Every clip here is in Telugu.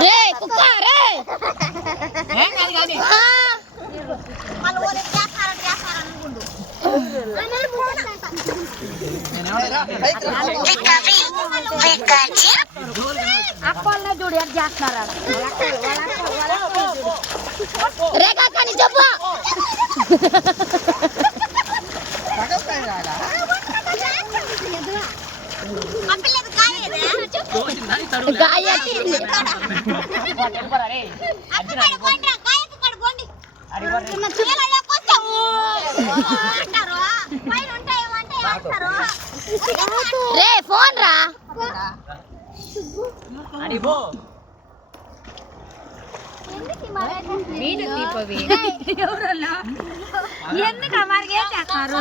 రే కుక్క రే అప్పల్నే చూడు ఎట్ చేస్తున్నారా రేఖా కానీ చెప్పు రే ఫోన్ రా ఎందుకు అమ్మారికి ఏం చేస్తారు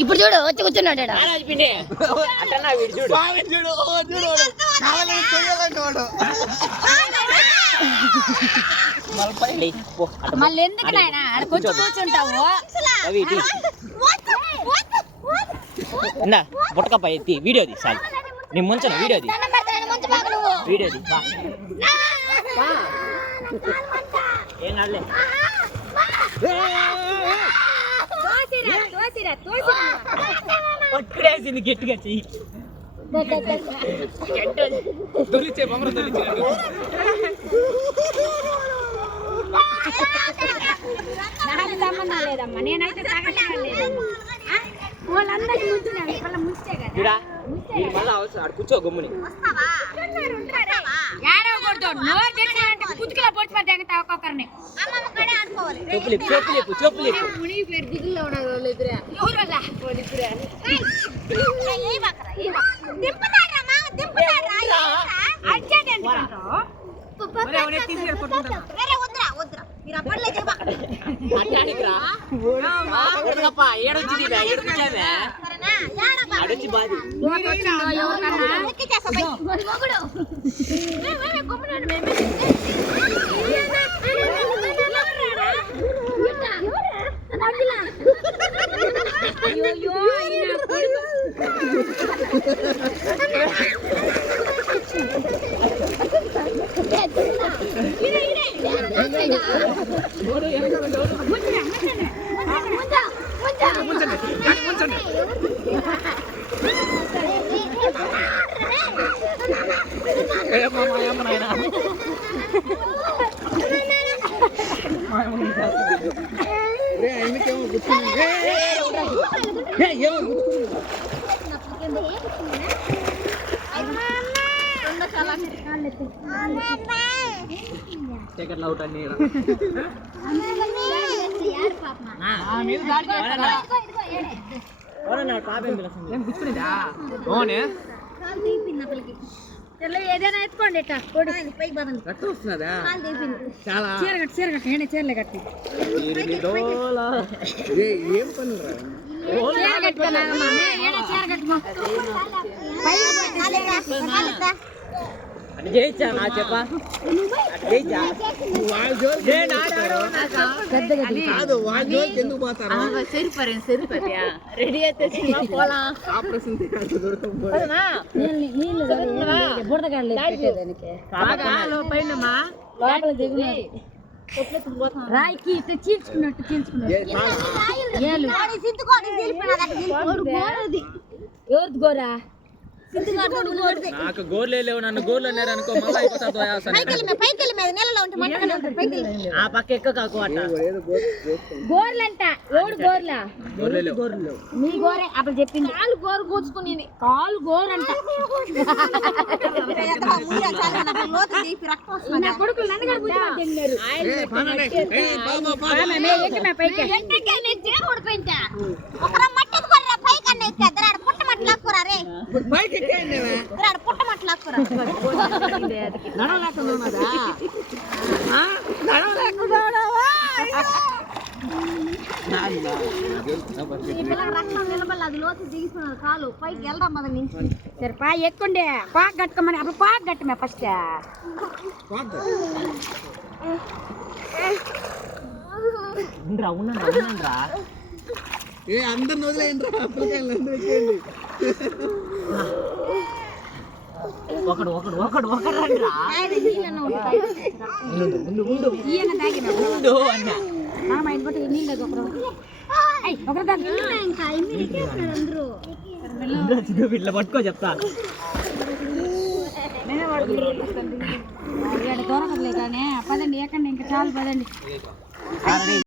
ఇప్పుడు చూడు వచ్చి కూర్చున్నాడు మళ్ళీ ఎందుకు నాయన కొంచెం కూర్చుంటావు బుట్టకప్ప ఎత్తి వీడియో తీ సార్ నేను ముంచను వీడియో తీ వీడియో తీ ఏం కాదులే పట్టుకునేసింది గట్టిగా చెయ్యి తొలిచే బొమ్మలు తొలిచే నాకు సంబంధం లేదమ్మా నేనైతే వాళ్ళందరికీ ముంచే కదా కూర్చో గమ్ముని కుతుకులా పొట్టి పట్టాక ఒక్కొక్కరిని టికెట్లు అవుట్ అన్ని ఏదైనా ఎత్తుకోండి చీరగట్టు చీరలే కట్టి ఏం పని జయించా నా చెప్పా ఎందుకు పోతారు రెడీ అయితే రాయికి చీల్చుకున్నట్టు ఎవరిది గోరా నాకు గోర్లే లేవు నన్ను గోర్లు అన్నారు అనుకో మళ్ళీ అయిపోతుంది ఆ పక్క ఎక్క కాకు అట్ట గోర్లంట ఎవడు గోర్లా మీ గోరే అప్పుడు చెప్పింది కాలు గోరు కూర్చుకుని కాలు గోరంట నా కొడుకులు నన్ను ఈ పిల్లకి రక్తం నిలబడి అది లోతు దిగిస్తున్నారు కాలు పైకి వెళ్దాం మన నుంచి సరే పా ఎక్కుండే పాక కట్టుకోమని అప్పుడు పాక కట్టమే ఫస్ట్ అవునండ్రా అందరిని వదిలేయండి రా పిల్లకాయలు అందరూ ఎక్కండి ఒకడు ఒకడు ఒకడు ఒకడు రండిరా ఈయన తాగిన ముందు అన్న మా ఇంటి పట్టు నీళ్ళు ఒకరు ఇంకా అందరూ ఇట్లా పట్టుకో చెప్తా నేనే వాడు దూరం కానీ పదండి ఎక్కండి ఇంకా చాలు పదండి